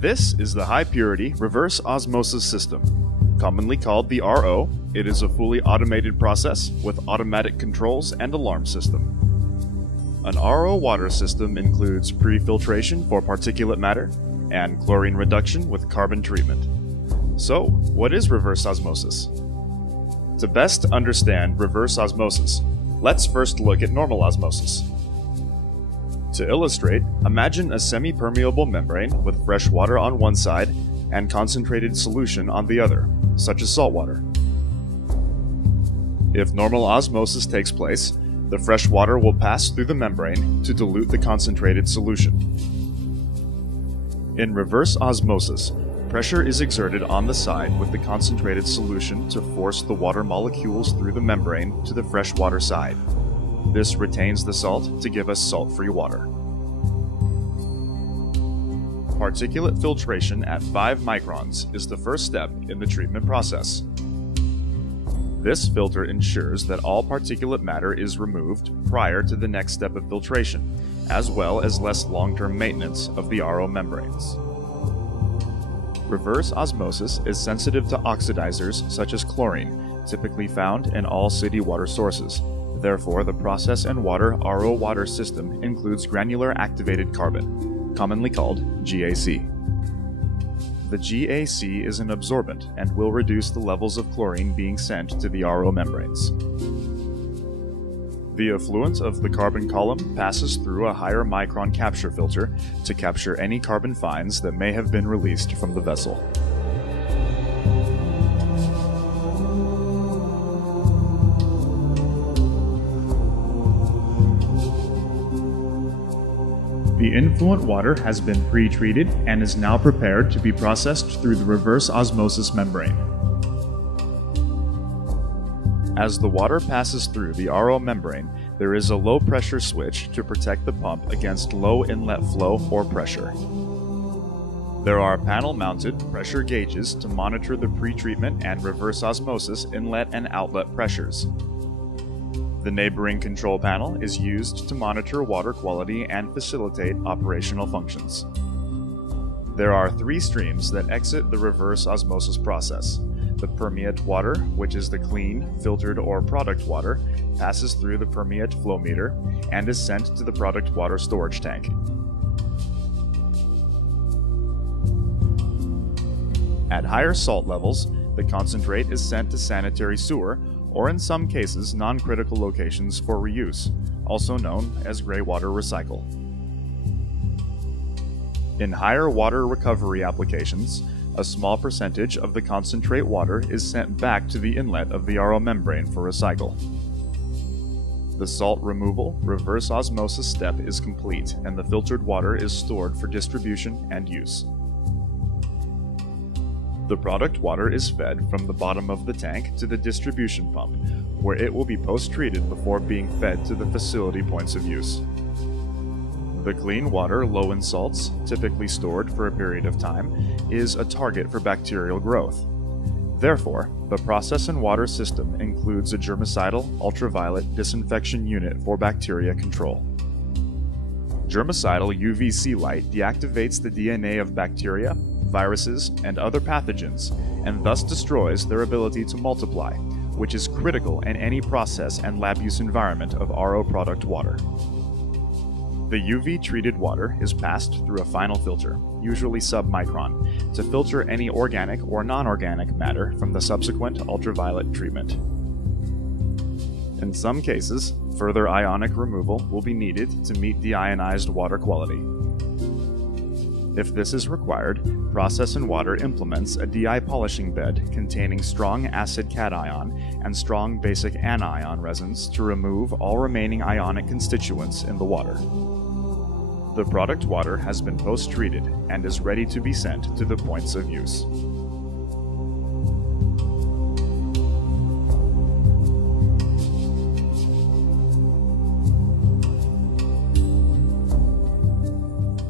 This is the high-purity reverse osmosis system. Commonly called the RO, it is a fully automated process with automatic controls and alarm system. An RO water system includes pre-filtration for particulate matter and chlorine reduction with carbon treatment. So, what is reverse osmosis? To best understand reverse osmosis, let's first look at normal osmosis. To illustrate, imagine a semi-permeable membrane with fresh water on one side and concentrated solution on the other, such as salt water. If normal osmosis takes place, the fresh water will pass through the membrane to dilute the concentrated solution. In reverse osmosis, pressure is exerted on the side with the concentrated solution to force the water molecules through the membrane to the freshwater side. This retains the salt to give us salt-free water. Particulate filtration at 5 microns is the first step in the treatment process. This filter ensures that all particulate matter is removed prior to the next step of filtration, as well as less long-term maintenance of the RO membranes. Reverse osmosis is sensitive to oxidizers such as chlorine, typically found in all city water sources. Therefore, the process and water RO water system includes granular activated carbon, commonly called GAC. The GAC is an absorbent and will reduce the levels of chlorine being sent to the RO membranes. The effluent of the carbon column passes through a higher micron capture filter to capture any carbon fines that may have been released from the vessel. The influent water has been pre-treated and is now prepared to be processed through the reverse osmosis membrane. As the water passes through the RO membrane, there is a low pressure switch to protect the pump against low inlet flow or pressure. There are panel-mounted pressure gauges to monitor the pre-treatment and reverse osmosis inlet and outlet pressures. The neighboring control panel is used to monitor water quality and facilitate operational functions. There are 3 streams that exit the reverse osmosis process. The permeate water, which is the clean, filtered, or product water, passes through the permeate flow meter and is sent to the product water storage tank. At higher salt levels, the concentrate is sent to sanitary sewer, or in some cases non-critical locations for reuse, also known as gray water recycle. In higher water recovery applications, a small percentage of the concentrate water is sent back to the inlet of the RO membrane for recycle. The salt removal reverse osmosis step is complete and the filtered water is stored for distribution and use. The product water is fed from the bottom of the tank to the distribution pump, where it will be post-treated before being fed to the facility points of use. The clean water low in salts, typically stored for a period of time, is a target for bacterial growth. Therefore, the process and water system includes a germicidal ultraviolet disinfection unit for bacteria control. Germicidal UVC light deactivates the DNA of bacteria, viruses, and other pathogens, and thus destroys their ability to multiply, which is critical in any process and lab use environment of RO product water. The UV-treated water is passed through a final filter, usually sub-micron, to filter any organic or non-organic matter from the subsequent ultraviolet treatment. In some cases, further ionic removal will be needed to meet deionized water quality. If this is required, Process and Water implements a DI polishing bed containing strong acid cation and strong basic anion resins to remove all remaining ionic constituents in the water. The product water has been post-treated and is ready to be sent to the points of use.